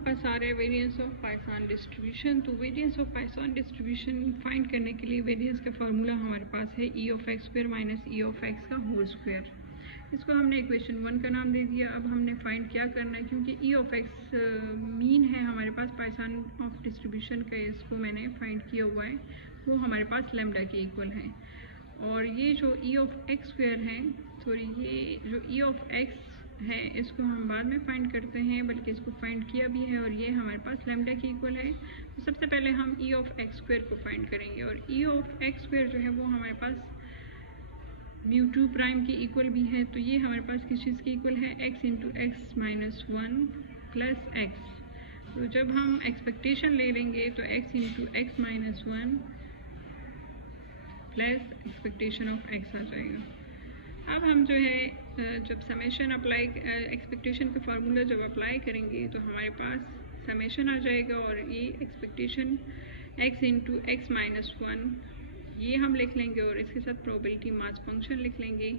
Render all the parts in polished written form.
पास आ रहा है variance of Python distribution. तो variance of Python distribution find करने के लिए वेरिएंस का फार्मूला हमारे पास है ई of x square minus e of x का होल स्क्वायर। इसको हमने इक्वेशन 1 का नाम दे दिया। अब हमने फाइंड क्या करना है, क्योंकि ई ऑफ एक्स मीन है हमारे पास पाइथन ऑफ डिस्ट्रीब्यूशन का, इसको मैंने फाइंड किया हुआ है, वो हमारे पास लैम्डा के इक्वल है। और ये जो ई ऑफ एक्स स्क्वायर है, सॉरी ये जो ई ऑफ एक्स है इसको हम बाद में फाइंड करते हैं, बल्कि इसको फाइंड किया भी है और ये हमारे पास लैम्डा के इक्वल है। तो सबसे पहले हम ई ऑफ एक्स स्क्वायर को फाइंड करेंगे और ई ऑफ एक्स स्क्वायर जो है वो हमारे पास म्यू 2 प्राइम के इक्वल भी है। तो ये हमारे पास किस चीज़ के इक्वल है, x into x minus 1 plus x. तो जब हम एक्सपेक्टेशन ले लेंगे तो x into x minus 1 plus expectation of x आ जाएगा। अब हम जो है जब समेशन अप्लाई एक्सपेक्टेशन का फार्मूला जब अप्लाई करेंगे तो हमारे पास समेशन आ जाएगा और ये expectation x into x minus 1 ये हम लिख लेंगे और इसके साथ प्रोबेबिलिटी मास फंक्शन लिख लेंगे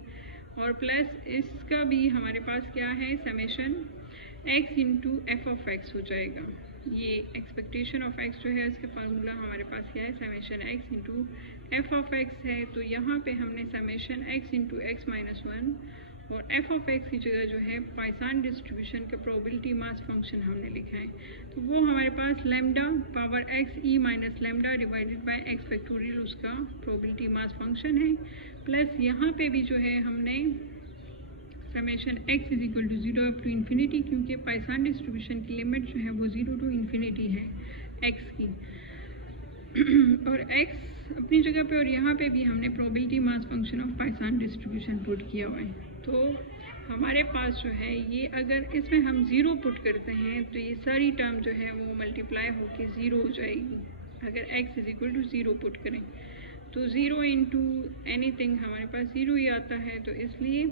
और प्लस इसका भी हमारे पास क्या है, summation x into f of x हो जाएगा। ये एक्सपेक्टेशन ऑफ x जो है इसका फार्मूला हमारे पास क्या है, summation x into f of x है। तो यहाँ पे हमने summation x into x minus 1 और एफ ऑफ एक्स की जगह जो है पाइथन डिस्ट्रीब्यूशन का प्रोबेबिलिटी मास फंक्शन हमने लिखा है। तो वो हमारे पास lambda power x e minus lambda divided by x factorial उसका प्रोबेबिलिटी मास फंक्शन है। प्लस यहाँ पे भी जो है हमने summation x is equal to 0 up to infinity, क्योंकि पाइथन डिस्ट्रीब्यूशन की लिमिट जो है वो 0 टू इन्फिनिटी है x की और x अपनी जगह पे और यहाँ पे भी हमने probability mass function of Python distribution put किया हुआ है। तो हमारे पास जो है ये अगर इसमें हम 0 पुट करते हैं तो ये सारी टर्म जो है वो मल्टीप्लाई होके 0 हो जाएगी। अगर x is equal to 0 put करें तो 0 इंटू एनीथिंग हमारे पास 0 ही आता है। तो इसलिए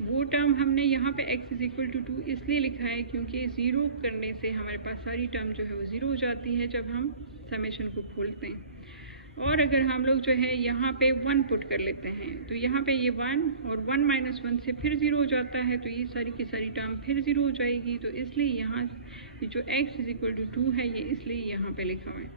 वो टर्म हमने यहाँ पे x इज इक्वल टू 2 इसलिए लिखा है क्योंकि 0 करने से हमारे पास सारी टर्म जो है वो 0 हो जाती है जब हम समेशन को खोलते हैं। और अगर हम लोग जो है यहाँ पे 1 पुट कर लेते हैं तो यहाँ पे ये 1 और 1 माइनस 1 से फिर 0 हो जाता है, तो ये सारी की सारी टर्म फिर 0 हो जाएगी। तो इसलिए यहाँ जो x इज इक्वल टू 2 है ये इसलिए यहाँ पे लिखा हुआ है।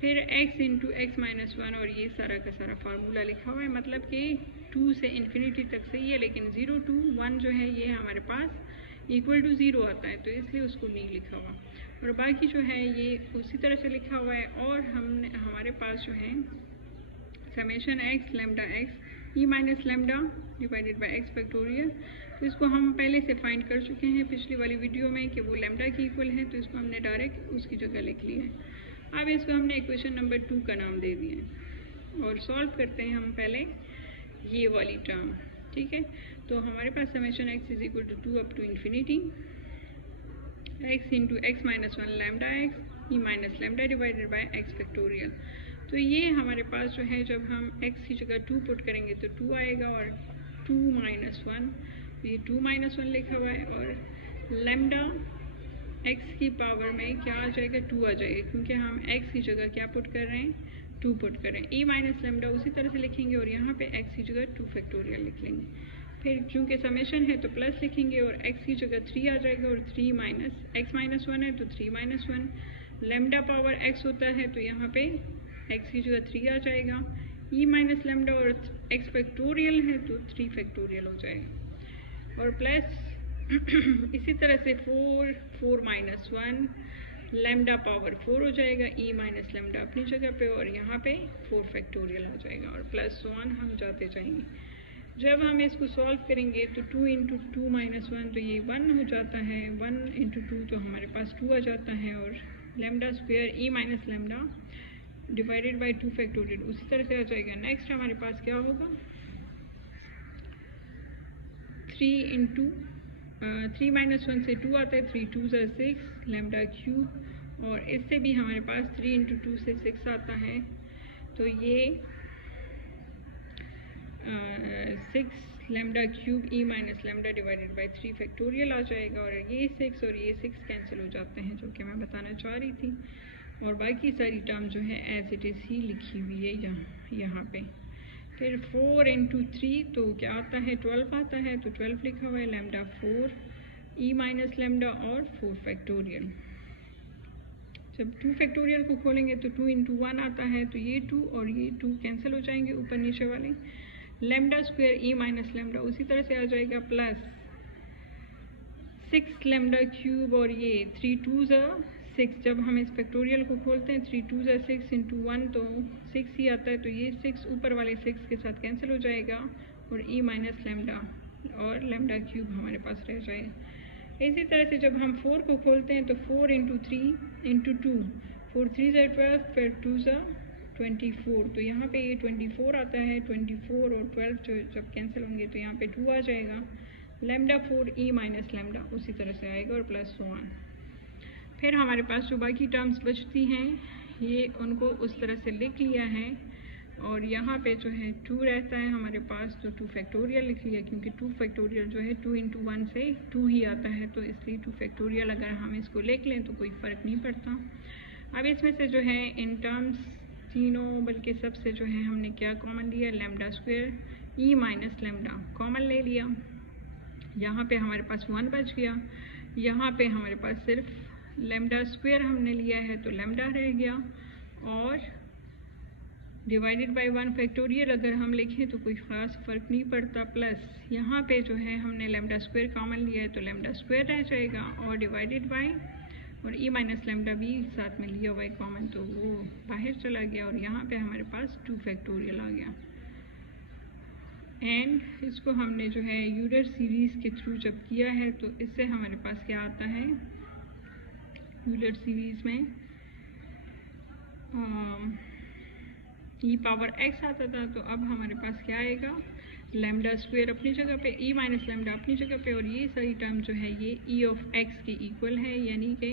फिर x इंटू एक्स माइनस 1 और ये सारा का सारा फार्मूला लिखा हुआ है, मतलब कि 2 से इन्फिनिटी तक सही है, लेकिन 0 टू 1 जो है ये हमारे पास इक्वल टू 0 आता है, तो इसलिए उसको नहीं लिखा हुआ। और बाकी जो है ये उसी तरह से लिखा हुआ है। और हमने हमारे पास जो है summation x lambda x e minus lambda divided by x factorial, तो इसको हम पहले से फाइंड कर चुके हैं पिछली वाली वीडियो में कि वो लैम्डा की इक्वल है, तो इसको हमने डायरेक्ट उसकी जगह लिख लिया है। अब इसको हमने इक्वेशन नंबर 2 का नाम दे दिया है और सॉल्व करते हैं हम पहले ये वाली टर्म, ठीक है। तो हमारे पास summation x is equal to 2 up to infinity x into x minus 1 lambda x e minus lambda divided by x factorial. तो ये हमारे पास जो है जब हम x की जगह 2 पुट करेंगे तो 2 आएगा और 2 माइनस 1, तो ये 2 माइनस 1 लिखा हुआ है और लैम्डा x की पावर में क्या आ जाएगा, 2 आ जाएगा, क्योंकि हम x की जगह क्या पुट कर रहे हैं, 2 पुट कर रहे हैं। e माइनस लैम्डा उसी तरह से लिखेंगे और यहाँ पे x की जगह 2 फैक्टोरियल लिख लेंगे। फिर चूंकि समेशन है तो प्लस लिखेंगे और x की जगह 3 आ जाएगा और 3 माइनस x माइनस 1 है तो 3 माइनस 1, लैम्डा पावर x होता है तो यहाँ पे x की जगह 3 आ जाएगा। e माइनस लैम्डा और x फैक्टोरियल है तो 3 फैक्टोरियल हो जाएगा और प्लस इसी तरह से 4 माइनस 1 लैम्डा पावर 4 हो जाएगा, e माइनस लैम्डा अपनी जगह पे और यहाँ पे 4 फैक्टोरियल हो जाएगा और प्लस 1 हम जाते जाएंगे। जब हम इसको सॉल्व करेंगे तो 2 इंटू 2 माइनस 1 तो ये 1 हो जाता है, 1 इंटू 2 तो हमारे पास 2 आ जाता है और lambda square e minus lambda divided by 2 factorial उसी तरह से आ जाएगा। नेक्स्ट हमारे पास क्या होगा, 3 इंटू 3 माइनस 1 से 2 आता है, 3 2 ज़ा 6 लैम्डा क्यूब और इससे भी हमारे पास 3 इंटू 2 से 6 आता है, तो ये 6 lambda cube e minus lambda divided by 3 factorial आ जाएगा और ये 6 और ये 6 कैंसिल हो जाते हैं, जो कि मैं बताना चाह रही थी। और बाकी सारी टर्म जो है एज इट इज़ ही लिखी हुई है यहाँ पे। फिर 4 इंटू 3 तो क्या आता है, 12 आता है, तो 12 लिखा हुआ है, लैम्डा 4 ई माइनस लैम्डा और 4 फैक्टोरियल। जब 2 फैक्टोरियल को खोलेंगे तो 2 इंटू 1 आता है, तो ये 2 और ये 2 कैंसिल हो जाएंगे ऊपर नीचे वाले। Lambda square E minus lambda उसी तरह से आ जाएगा, प्लस 6 लेमडा क्यूब और ये 3 2 6। जब हम इस फैक्टोरियल को खोलते हैं 3 2 6 इंटू 1 तो 6 ही आता है, तो ये 6 ऊपर वाले 6 के साथ कैंसिल हो जाएगा और ई माइनस लेमडा और लेमडा क्यूब हमारे पास रह जाएगा। इसी तरह से जब हम 4 को खोलते हैं तो 4 इंटू 3 इंटू 2, 4 3 12, फिर 2 24, तो यहाँ पे ये 24 आता है। 24 और 12 जो जब कैंसिल होंगे तो यहाँ पे 2 आ जाएगा। लेमडा 4 ई माइनस लेमडा उसी तरह से आएगा और प्लस 1। फिर हमारे पास जो बाकी टर्म्स बचती हैं ये उनको उस तरह से लिख लिया है, और यहाँ पे जो है 2 रहता है हमारे पास, तो 2 फैक्टोरियल लिख लिया, क्योंकि 2 फैक्टोरियल जो है 2 इंटू 1 से 2 ही आता है, तो इसलिए 2 फैक्टोरियल अगर हम इसको लिख लें तो कोई फ़र्क नहीं पड़ता। अब इसमें से जो है इन टर्म्स तीनों बल्कि सबसे जो है हमने क्या कॉमन लिया, lambda square E minus lambda common ले लिया। यहाँ पे हमारे पास 1 बच गया, यहाँ पे हमारे पास सिर्फ लेमडा स्क्वायर हमने लिया है तो लेमडा रह गया, और डिवाइडेड बाय 1 फैक्टोरियल अगर हम लिखें तो कोई ख़ास फ़र्क नहीं पड़ता, प्लस यहाँ पे जो है हमने लेमडा स्क्वायर कॉमन लिया है तो लेमडा स्क्वायर रह जाएगा, और डिवाइडेड बाय और ई माइनस लेमडा भी साथ में लिया हुआ है कॉमन, तो वो बाहर चला गया, और यहाँ पे हमारे पास 2 फैक्टोरियल आ गया। एंड इसको हमने जो है यूलर सीरीज़ के थ्रू जब किया है तो इससे हमारे पास क्या आता है, यूलर सीरीज़ में ई पावर एक्स आता था, तो अब हमारे पास क्या आएगा, लेमडा स्क्वायर अपनी जगह पे, ई माइनस लेमडा अपनी जगह पे, और ये सारी टर्म जो है ये ई ऑफ एक्स के इक्वल है, यानी कि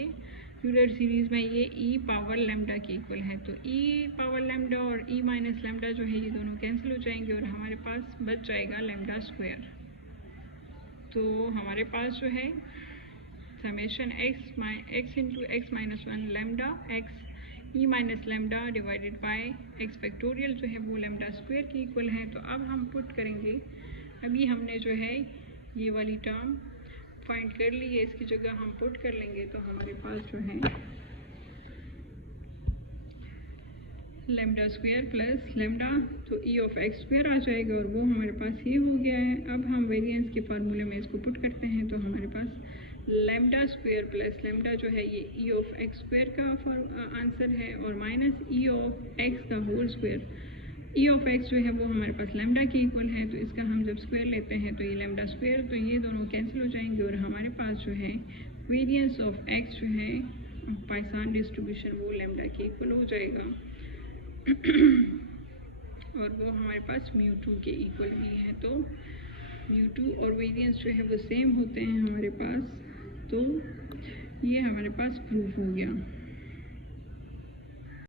यूलर सीरीज़ में ये ई पावर लेमडा के इक्वल है। तो ई पावर लेमडा और ई माइनस लेमडा जो है ये दोनों कैंसिल हो जाएंगे और हमारे पास बच जाएगा लेमडा स्क्वायर। तो हमारे पास जो है summation x into x minus 1 lambda x e minus lambda divided by x factorial जो है वो लेमडा स्क्वायर की इक्वल है। तो अब हम पुट करेंगे, अभी हमने जो है ये वाली टर्म फाइंड कर ली है, इसकी जगह हम पुट कर लेंगे तो हमारे पास जो है लेमडा स्क्वायर प्लस लेमडा, तो ई ऑफ एक्स स्क्वायर आ जाएगा, और वो हमारे पास ये हो गया है। अब हम वेरिएंस के फार्मूले में इसको पुट करते हैं तो हमारे पास लेमडा स्क्वायर प्लस लेमडा जो है ये ई ऑफ एक्स स्क्वायर का आंसर है, और माइनस ई ऑफ एक्स का whole square. E of x जो है वो हमारे पास लेमडा के इक्वल है, तो इसका हम जब स्क्वायर लेते हैं तो ये लेमडा स्क्वायर, तो ये दोनों कैंसिल हो जाएंगे, और हमारे पास जो है वेरिएंस ऑफ एक्स जो है पाइसान डिस्ट्रीब्यूशन वो लेमडा के इक्वल हो जाएगा और वो हमारे पास μ2 के इक्वल भी है। तो μ2 और वेरिएंस जो है वो सेम होते हैं हमारे पास, तो ये हमारे पास प्रूफ हो गया।